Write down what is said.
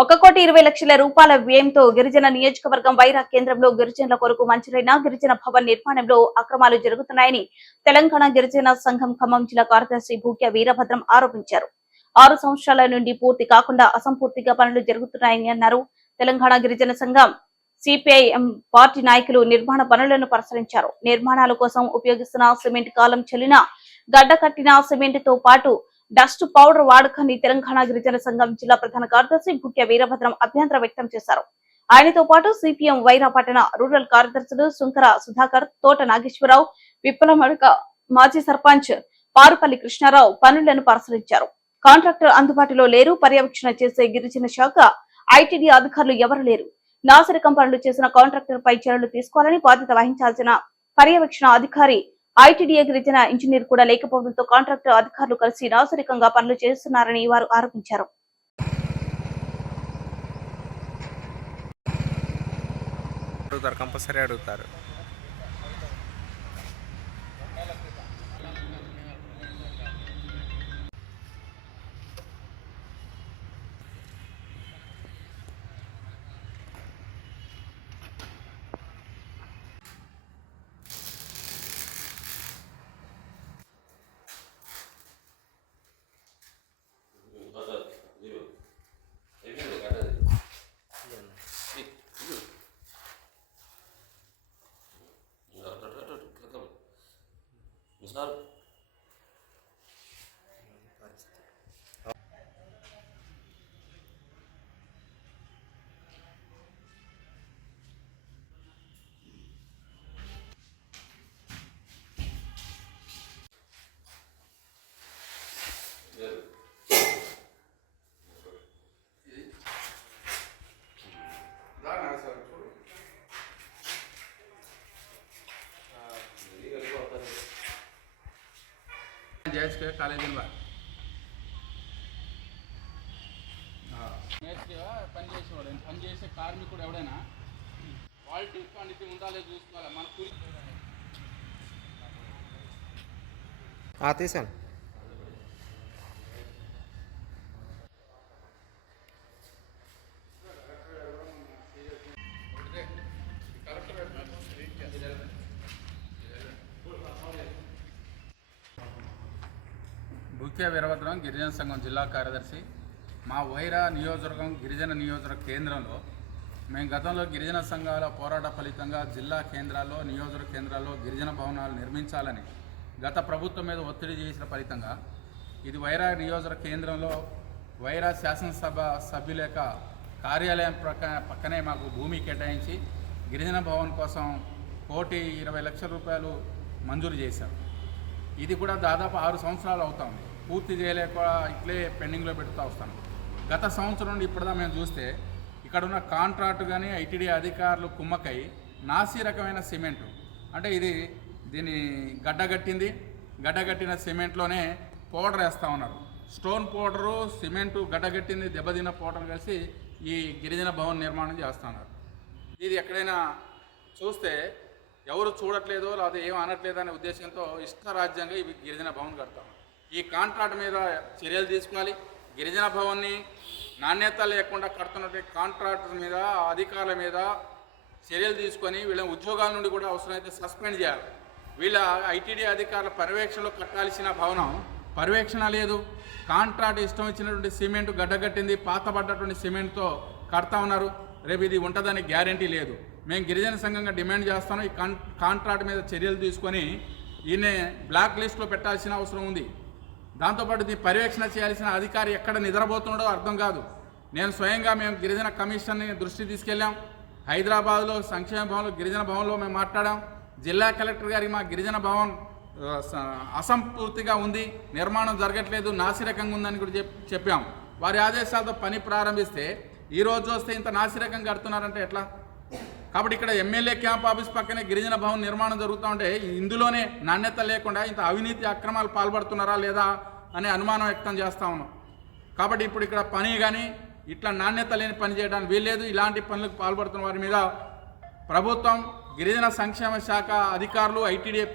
1,20,00,000 వ్యయంతో గిరిజన నియోజకవర్గం వైరా కేంద్రంలో గిరిజనుల కొరకు మంచిరైన గిరిజన భవన్ నిర్మాణంలో అక్రమాలు జరుగుతున్నాయని తెలంగాణ గిరిజన సంఘం ఖమ్మం జిల్లా కార్యదర్శి భూక్య వీరభద్రం ఆరోపించారు. 6 సంవత్సరాల నుండి పూర్తి కాకుండా అసంపూర్తిగా పనులు జరుగుతున్నాయని అన్నారు. తెలంగాణ గిరిజన సంఘం సిపిఐఎం పార్టీ నాయకులు నిర్మాణ పనులను పరిశీలించారు. నిర్మాణాల కోసం ఉపయోగిస్తున్న సిమెంట్ కాలం చెల్లిన గడ్డ కట్టిన సిమెంట్ తో పాటు డస్ట్ పౌడర్ వాడకాన్ని తెలంగాణ గిరిజన సంఘం జిల్లా ప్రధాన కార్యదర్శి భూక్య వీరభద్రం అభ్యంతరం వ్యక్తం చేశారు. ఆయనతో పాటు సిపిఎం వైరా పట్టణ రూరల్ కార్యదర్శులు సుంకర సుధాకర్, తోట నాగేశ్వరరావు, విప్పలమడక మాజీ సర్పంచ్ పారుపల్లి కృష్ణారావు పనులను పరిశీలించారు. కాంట్రాక్టర్ అందుబాటులో లేరు. పర్యవేక్షణ చేసే గిరిజన శాఖ ఐటీడీ అధికారులు ఎవరు లేరు. నాసిరకం పనులు చేసిన కాంట్రాక్టర్ పై చర్యలు తీసుకోవాలని, బాధ్యత వహించాల్సిన పర్యవేక్షణ అధికారి ఐటీడీఏ గిరిజన ఇంజనీర్ కూడా లేకపోవడంతో కాంట్రాక్టర్ అధికారులు కలిసి నాసిరకంగా పనులు చేస్తున్నారని వారు ఆరోపించారు. కంపల్సరీ అడుగుతారు. సార్ जायचं కాలేజీలో పని చేసే కార్మికుడు ఎవడైనా క్వాలిటీ క్వాంటిటీ ఉండాలి చూసుకోవాలి. మన తీసాను. భూక్య వీరభద్రం గిరిజన సంఘం జిల్లా కార్యదర్శి. మా వైరా నియోజకవర్గం గిరిజన నియోజకవర్గ కేంద్రంలో మేము గతంలో గిరిజన సంఘాల పోరాట ఫలితంగా జిల్లా కేంద్రాల్లో, నియోజకవర్గ కేంద్రాల్లో గిరిజన భవనాలు నిర్మించాలని గత ప్రభుత్వం మీద ఒత్తిడి చేసిన ఫలితంగా ఇది వైరా నియోజకవర్గ కేంద్రంలో వైరా శాసనసభ సభ్యుల యొక్క కార్యాలయం పక్కనే మాకు భూమి కేటాయించి గిరిజన భవన్ కోసం 1,20,00,000 రూపాయలు మంజూరు చేశారు. ఇది కూడా దాదాపు 6 సంవత్సరాలు అవుతా ఉంది. పూర్తి చేయలేక ఇట్లే పెండింగ్లో పెడుతూ వస్తాను. గత సంవత్సరం నుండి ఇప్పటిదా మేము చూస్తే ఇక్కడ ఉన్న కాంట్రాక్ట్ కానీ ఐటీడీ అధికారులు కుమ్మకై నాసి రకమైన సిమెంటు, అంటే దీన్ని గడ్డగట్టిన సిమెంట్లోనే పౌడర్ వేస్తూ ఉన్నారు. స్టోన్ పౌడరు, సిమెంటు, గడ్డగట్టింది, దెబ్బతిన్న పౌడర్ కలిసి ఈ గిరిజన భవన్ నిర్మాణం చేస్తున్నారు. ఇది ఎక్కడైనా చూస్తే ఎవరు చూడట్లేదో లేదా ఏం అనట్లేదో అనే ఉద్దేశంతో ఇష్టరాజ్యంగా ఇవి గిరిజన భవన్ కడతాం. ఈ కాంట్రాక్ట్ మీద చర్యలు తీసుకోవాలి. గిరిజన భవన్ని నాణ్యత లేకుండా కడుతున్నటువంటి కాంట్రాక్టర్ మీద, అధికారుల మీద చర్యలు తీసుకొని వీళ్ళ ఉద్యోగాల నుండి కూడా అవసరమైతే సస్పెండ్ చేయాలి. వీళ్ళ ఐటీడీ అధికారుల పర్యవేక్షణలో కట్టాల్సిన భవనం పర్యవేక్షణ లేదు. కాంట్రాక్ట్ ఇష్టం ఇచ్చినటువంటి సిమెంట్ గడ్డగట్టింది, పాతబడ్డటువంటి సిమెంట్తో కడతా ఉన్నారు. రేపు ఇది ఉంటుందని గ్యారంటీ లేదు. మేము గిరిజన సంఘంగా డిమాండ్ చేస్తాను, ఈ కాంట్రాక్ట్ మీద చర్యలు తీసుకొని ఈయన బ్లాక్ లిస్ట్లో పెట్టాల్సిన అవసరం ఉంది. దాంతోపాటు దీన్ని పర్యవేక్షణ చేయాల్సిన అధికారి ఎక్కడ నిద్రపోతున్నాడో అర్థం కాదు. నేను స్వయంగా మేము గిరిజన కమిషన్ని దృష్టి తీసుకెళ్ళాం. హైదరాబాద్లో సంక్షేమ భవన్లో, గిరిజన భవన్లో మేము మాట్లాడాం. జిల్లా కలెక్టర్ గారికి మా గిరిజన భవన్ అసంపూర్తిగా ఉంది, నిర్మాణం జరగట్లేదు, నాసిరకంగా ఉందని కూడా చెప్పాం. వారి ఆదేశాలతో పని ప్రారంభిస్తే ఈరోజు వస్తే ఇంత నాసిరకంగా కడుతున్నారంటే ఎట్లా? కాబట్టి ఇక్కడ ఎమ్మెల్యే క్యాంప్ ఆఫీస్ పక్కనే గిరిజన భవన్ నిర్మాణం జరుగుతూ ఉంటే ఇందులోనే నాణ్యత లేకుండా ఇంత అవినీతి అక్రమాలు పాల్పడుతున్నారా లేదా అనే అనుమానం వ్యక్తం చేస్తూ ఉన్నాం. కాబట్టి ఇప్పుడు ఇక్కడ పని కానీ ఇట్లా నాణ్యత లేని పని చేయడానికి వీల్లేదు. ఇలాంటి పనులకు పాల్పడుతున్న వారి మీద ప్రభుత్వం, గిరిజన సంక్షేమ శాఖ అధికారులు, ఐటీడీఏ